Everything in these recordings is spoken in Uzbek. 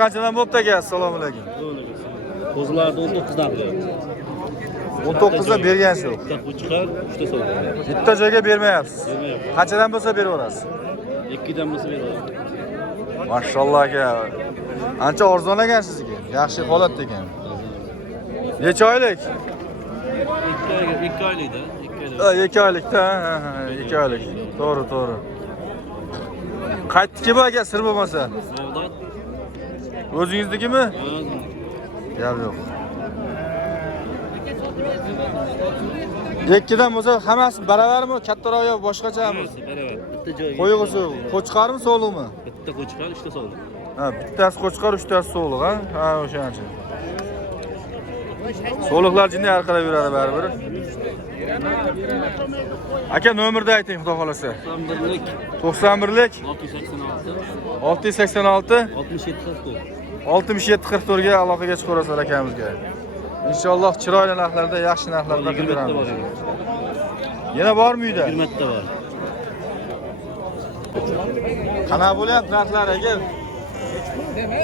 Qanchadan bo'pti aka? Assalomu alaykum. Qo'zilarni 19dan beradi. 19 da bergansiz. Bitta qo'chqar, 3ta so'ldi. Bitta joyga bermayapsiz. Qanchadan bo'lsa berib yuborasiz? 2dan bo'lsa beradi. Mashalloh aka. Ancha arzonlagan sizga. Yaxshi holatda ekan. Necha oylik? 2 oylikda. 2 oylikda. 2 oylik. To'g'ri, to'g'ri. Qaytdiki bu aka, sir bo'lmasa. Bog'dod. O'zingiznikimi? Gap yo'q. Ikkidan bo'lsa hammasi baravarmi? Kattaroq yo boshqachami? Baravar. Bitta joyga. Qo'yg'isi, qo'chqarmi, so'liqmi? Bitta qo'chqar, 3ta so'ldi. Ha, bittasi qo'chqar, 3tasi so'liq, ha? Ha, o'shancha. So'liqlar jinday arqalab yuradi baribir. Aka nomerni ayting, xudo xolasa. 91lik 91lik 686 686 6744 ga aloqaga chiqaverasizlar akamizga. Inshaalloh chiroyli narxlarda, yaxshi narxlarda qilib beramiz. Yana bormi uyda? 20 ta bor. Qanaqa bo'lyapti narxlar aka?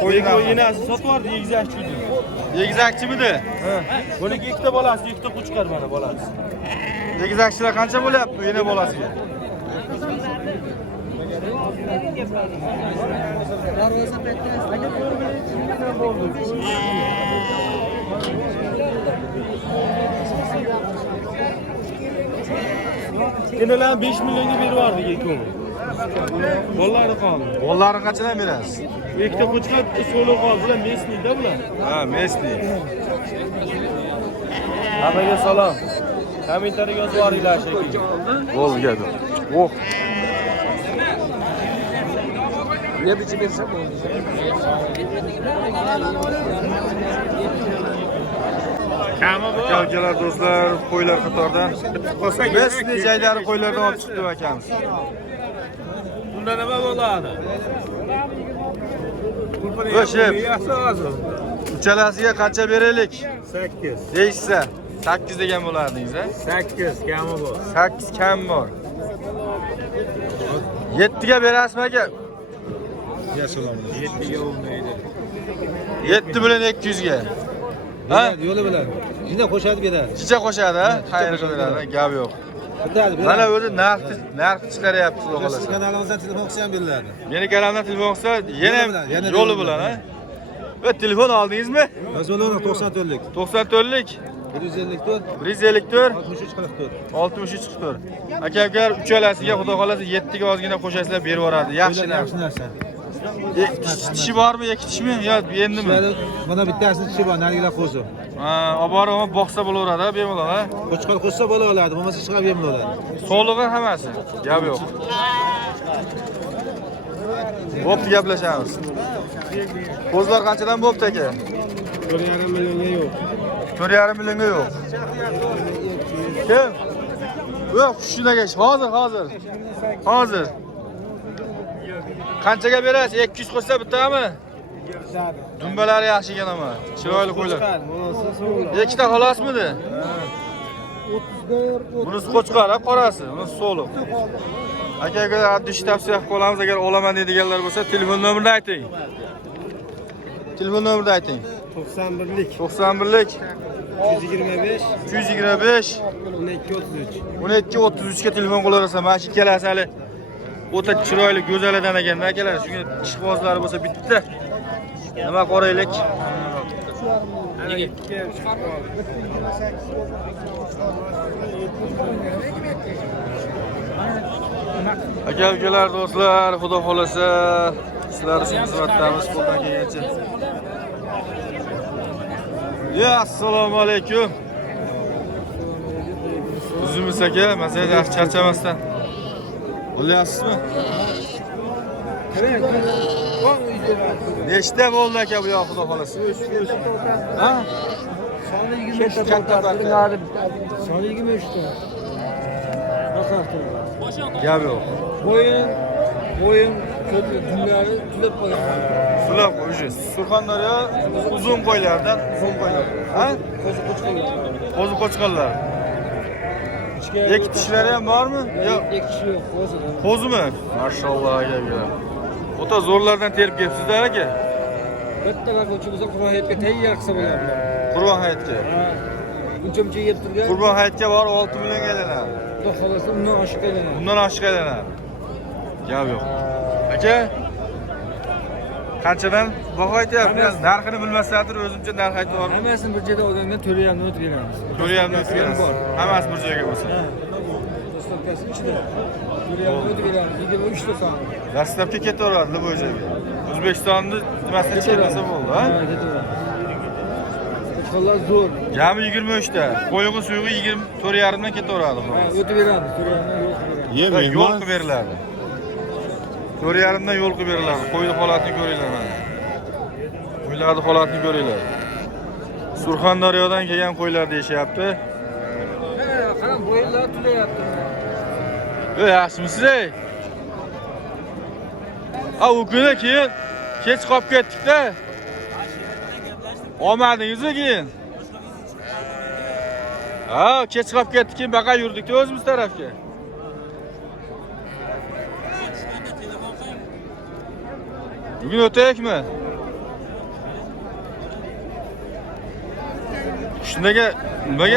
Qo'yinasi sotyapti egizakchi edi. Egizakchimidi? Ha. Buniki ikkita bolasi, ikkita qo'chqar mana bolasi. Egizakchilar qancha bo'lyapti yana bolasiga? Enalar 5 millionga berib yubordik ikkovi. Bollarni qoldi. Bollarni qanchadan berasiz? Ikkita qo'chqar, so'liq qoldi. Bular mesnida bular. Ha, mesli. Hammaga salom. Kommentariyaga yozib yuboringlar shekilli. Bo'ldi gap. Oh. Ne biçim hesap oldu? Akalar do'stlar, qo'ylar qatoridan mesli joylari qo'ylardan olib chiqdi akamiz. Bunda nima bo'ladi? O'shib. Uchalasiga qancha beraylik? 8. Deysiz. 8 degan bo'lardingiz, ha? 8 kami bor. 8 kam bor. 7 ga berasizmi aka? Yasalom. 7 ga olmaydi. 7 bilan 200 ga. Ha? Yo'li bilan. Yine qo'shadi beradi. Kecha qo'shadi, ha? Xayr qiladi, gap yo'q. Mana o'zi narx chiqaryapti, xudo xolasa. Siz kanalimizdan telefon qilsa ham beriladi. Meni kanalimdan telefon qilsa, yana yo'li bilan, ha? Va telefon oldingizmi? Mazmunlar 94lik. 94lik 154 154 63 44. 6344. Aka-ukalar uchalasiga xudo xolasa 7 ga ozgina qo'shasizlar berib yuboradi. Yaxshi narx. Yaxshi narsa. Tishi bormi, ikki tishmi yo endimi? Mana bittasini tishi bor, narigilar qo'zi. Ha, olib borib boqsa bo'laveradi, bemalol, ha? Qo'chqor qo'shsa bo'la oladi, bo'lmasa chiqarib bemalol oladi. Sog'lig'i hammasi. Gap yo'q. Bo'pti, gaplashamiz. Qo'zlar qanchadan bo'pti aka? 4,5 millionga yo'q. 4,5 millionga yo'q. Kim? Yo'q, shunaga hozir. Hozir. Qanchaga berasiz? 200 qo'shsa bittami? Dumbalari yaxshi ekan ama. Chiroyli qo'ylar. Ikkita xolosmidi? 34. Bunisi qo'chqar, qorasi, bunisi so'liq. Aka-ukalar addish tavsiya qilib qolamiz, agar olaman deydiganlar bo'lsa, telefon nomerini ayting. Telefon nomerini ayting. 91lik 91lik 125 125 1233 ga telefon qilaverasizlar. Mana shu ikkalasi hali o'ta chiroyli, go'zaladan ekan akalar. Shunga ishqibozlari bo'lsa bitta. Nima qoraylik? Aka-ukalar, do'stlar, xudo xolasa sizlar uchun xizmatdamiz qo'ldan kelgancha. Ya, assalomu alaykum. O'zimiz aka, masalan, charchamasdan. Olyapsizmi? Nechta bo'ldi aka bu yoq, xudo xolasa? Ha? Soni 23 ta. Soni 23 ta. Gap yo'q. Bo'yin dunlari tulab qo'ygan. Sulab qo'yish. Surxondaryo uzun qo'ylardan, uzun qo'ylar. Ha? Qo'zi qo'chqonlar. Ikki tishlari ham bormi? Yo'q. Ikki tishi yo'q, qo'zida. Qo'zimi? Mashalloh aka. O'ta zo'rlardan terib kelibsiz-da aka. Bitta qiluvchi bo'lsa Qur'on hayitga tayyor qilsa bo'ladi. Qurbon hayitga. Uncha yeb turgan. Qurbon hayitga bor 6 millionga aylanadi. Xudo xolasa undan oshiq aylanadi. Bundan oshiq aylanadi. Gap yo'q. Aka, qanchadan baho aytyapsiz? Narxini bilmaslardir, o'zimcha narx aytyapman. Hammasini bir joyda olganda 4,5 o'tib beramiz. 4,5 o'tib beramiz. Hammasi bir joyga bo'lsa. Do'stlarkasi ichida 4,5 o'tib beramiz. 23 ta son. Dastlabki ketaveradi bu joyga. O'zbekistonni nimasini cheklasa bo'ldi, ha? Qo'chqorlar zo'r. Jami 23 ta. Qo'yig'i suyug'i 24,5 dan ketaveradi. O'tib beramiz. 4,5 yo'q. Yo'l qilib beriladi. 4,5 dan yo'l qilib beriladi. Qo'yni holatini ko'ringlar mana. Qo'ylarning holatini ko'ringlar. Surxondaryodan kelgan qo'ylar deyishyapti. Qarang, bo'yinlar tulayapti. Yaxshimisiz ey? U kuni keyin kech qolib ketdik-da. Olmadingizmi keyin? Kech qolib ketdik, keyin baqa yurdik-da o'zimiz tarafga. Bugun o'taylikmi? Shundaga nimaga